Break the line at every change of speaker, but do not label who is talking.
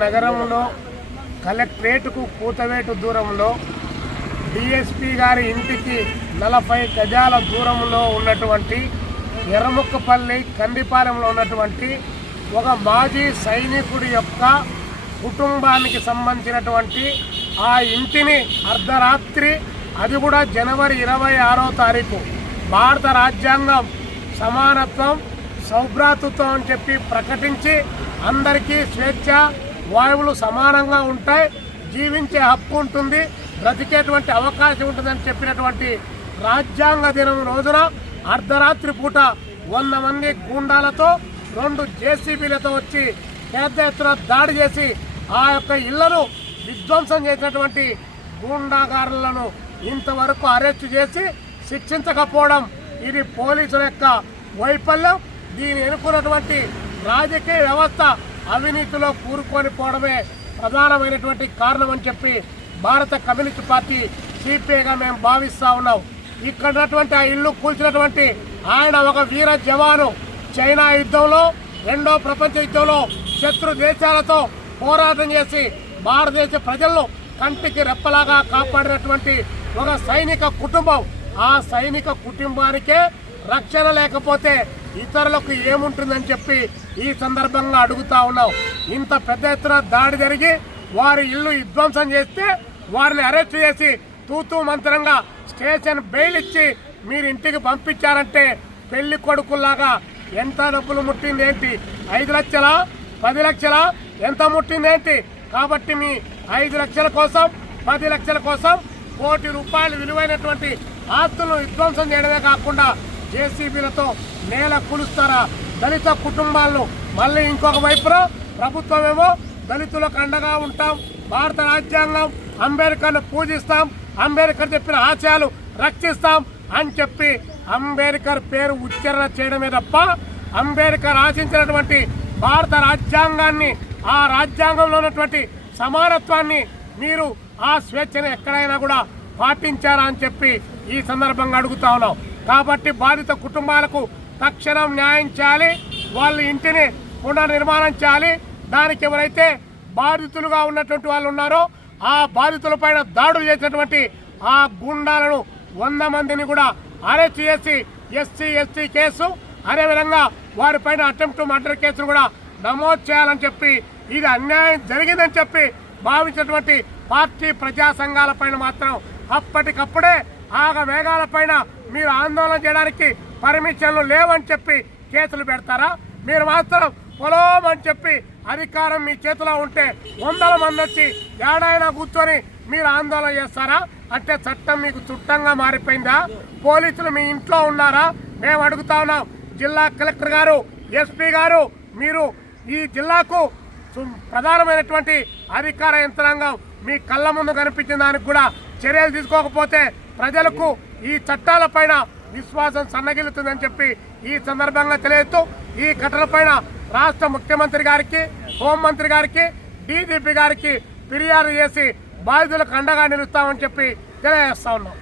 నగరంలో కలెక్టరేట్కు కూతవేటు దూరంలో డిఎస్పి గారి ఇంటికి నలభై గజాల దూరంలో ఉన్నటువంటి ఎర్రముక్కపల్లి కందిపాలెంలో ఉన్నటువంటి ఒక మాజీ సైనికుడి యొక్క కుటుంబానికి సంబంధించినటువంటి ఆ ఇంటిని అర్ధరాత్రి అది కూడా జనవరి ఇరవై ఆరో తారీఖు భారత రాజ్యాంగం సమానత్వం సౌభ్రాతృత్వం అని చెప్పి ప్రకటించి అందరికీ స్వేచ్ఛ వాయువులు సమానంగా ఉంటాయి జీవించే హక్కు ఉంటుంది బ్రతికేటువంటి అవకాశం ఉంటుందని చెప్పినటువంటి రాజ్యాంగ దినం రోజున అర్ధరాత్రి పూట వంద మంది గూండాలతో రెండు జేసీబీలతో వచ్చి పెద్ద ఎత్తున దాడి చేసి ఆ యొక్క ఇళ్ళను విధ్వంసం చేసినటువంటి గూండాగారులను ఇంతవరకు అరెస్ట్ చేసి శిక్షించకపోవడం ఇది పోలీసుల యొక్క వైఫల్యం. దీని ఎన్నుకున్నటువంటి రాజకీయ వ్యవస్థ అవినీతిలో కూరుకొని పోవడమే ప్రధానమైనటువంటి కారణం అని చెప్పి భారత కమ్యూనిస్ట్ పార్టీ సిపిఐగా మేము భావిస్తా ఉన్నాం. ఇక్కడ ఉన్నటువంటి ఆ ఇల్లు కూల్చినటువంటి ఆయన ఒక వీర జవాను. చైనా యుద్ధంలో రెండో ప్రపంచ యుద్ధంలో శత్రు దేశాలతో పోరాటం చేసి భారతదేశ ప్రజలను కంటికి రెప్పలాగా కాపాడినటువంటి ఒక సైనిక కుటుంబం. ఆ సైనిక కుటుంబానికే రక్షణ లేకపోతే ఇతరులకు ఏముంటుందని చెప్పి ఈ సందర్భంగా అడుగుతా ఉన్నాం ఇంత పెద్ద ఎత్తున దాడి జరిగి వారి ఇల్లు విధ్వంసం చేస్తే వారిని అరెస్ట్ చేసి తూతూ మంత్రంగా స్టేషన్ బెయిల్ ఇచ్చి మీరు ఇంటికి పంపించారంటే పెళ్ళి కొడుకుల్లాగా ఎంత డబ్బులు ముట్టింది ఏంటి ఐదు లక్షల? పది లక్షల? ఎంత ముట్టింది ఏంటి కాబట్టి మీ ఐదు లక్షల కోసం పది లక్షల కోసం కోటి రూపాయలు విలువైనటువంటి ఆస్తులను విధ్వంసం చేయడమే కాకుండా జేసీబీలతో నేల కులుస్తారా? దళిత కుటుంబాలను మళ్ళీ ఇంకొక వైపున ప్రభుత్వమేమో దళితులకు అండగా ఉంటాం. భారత రాజ్యాంగం అంబేద్కర్ను పూజిస్తాం. అంబేద్కర్ చెప్పిన ఆశయాలు రక్షిస్తాం అని చెప్పి అంబేద్కర్ పేరు ఉచ్చారణ చేయడమే తప్ప అంబేద్కర్ ఆశించినటువంటి భారత రాజ్యాంగాన్ని ఆ రాజ్యాంగంలో ఉన్నటువంటి సమానత్వాన్ని మీరు ఆ స్వేచ్ఛను ఎక్కడైనా కూడా పాటించారా అని చెప్పి ఈ సందర్భంగా అడుగుతా ఉన్నాం. కాబట్టి బాధిత కుటుంబాలకు తక్షణం న్యాయం చేయాలి. వాళ్ళ ఇంటిని పునర్నిర్మాణం చేయాలి. దానికి ఎవరైతే బాధితులుగా ఉన్నటువంటి వాళ్ళు ఉన్నారో ఆ బాధితులపైన దాడులు చేసినటువంటి ఆ గుండాలను వంద మందిని కూడా అరెస్ట్ చేసి ఎస్సీ ఎస్టీ కేసు అదేవిధంగా వారిపైన అటెంప్ట్ మర్డర్ కేసును కూడా నమోదు చేయాలని చెప్పి ఇది అన్యాయం జరిగిందని చెప్పి భావించినటువంటి పార్టీ ప్రజా సంఘాల పైన మాత్రం అప్పటికప్పుడే ఆగ వేగాల పైన మీరు ఆందోళన చేయడానికి పర్మిషన్లు లేవని చెప్పి కేసులు పెడతారా? మీరు మాత్రం పొలం అని చెప్పి అధికారం మీ చేతిలో ఉంటే వందల మంది వచ్చి ఏడైనా కూర్చొని మీరు ఆందోళన చేస్తారా? అంటే చట్టం మీకు చుట్టంగా మారిపోయిందా? పోలీసులు మీ ఇంట్లో ఉన్నారా? మేము అడుగుతా ఉన్నాం. జిల్లా కలెక్టర్ గారు ఎస్పీ గారు మీరు ఈ జిల్లాకు సు- ప్రధానమైనటువంటి అధికార యంత్రాంగం మీ కళ్ళ ముందు కనిపించిన దానికి కూడా చర్యలు తీసుకోకపోతే ప్రజలకు ఈ చట్టాల పైన విశ్వాసం సన్నగిలుతుందని చెప్పి ఈ సందర్భంగా తెలియజేస్తూ ఈ ఘటనపైన రాష్ట్ర ముఖ్యమంత్రి గారికి హోంమంత్రి గారికి డీజీపీ గారికి ఫిర్యాదు చేసి బాధితులకు అండగా నిలుస్తామని చెప్పి తెలియజేస్తా ఉన్నాం.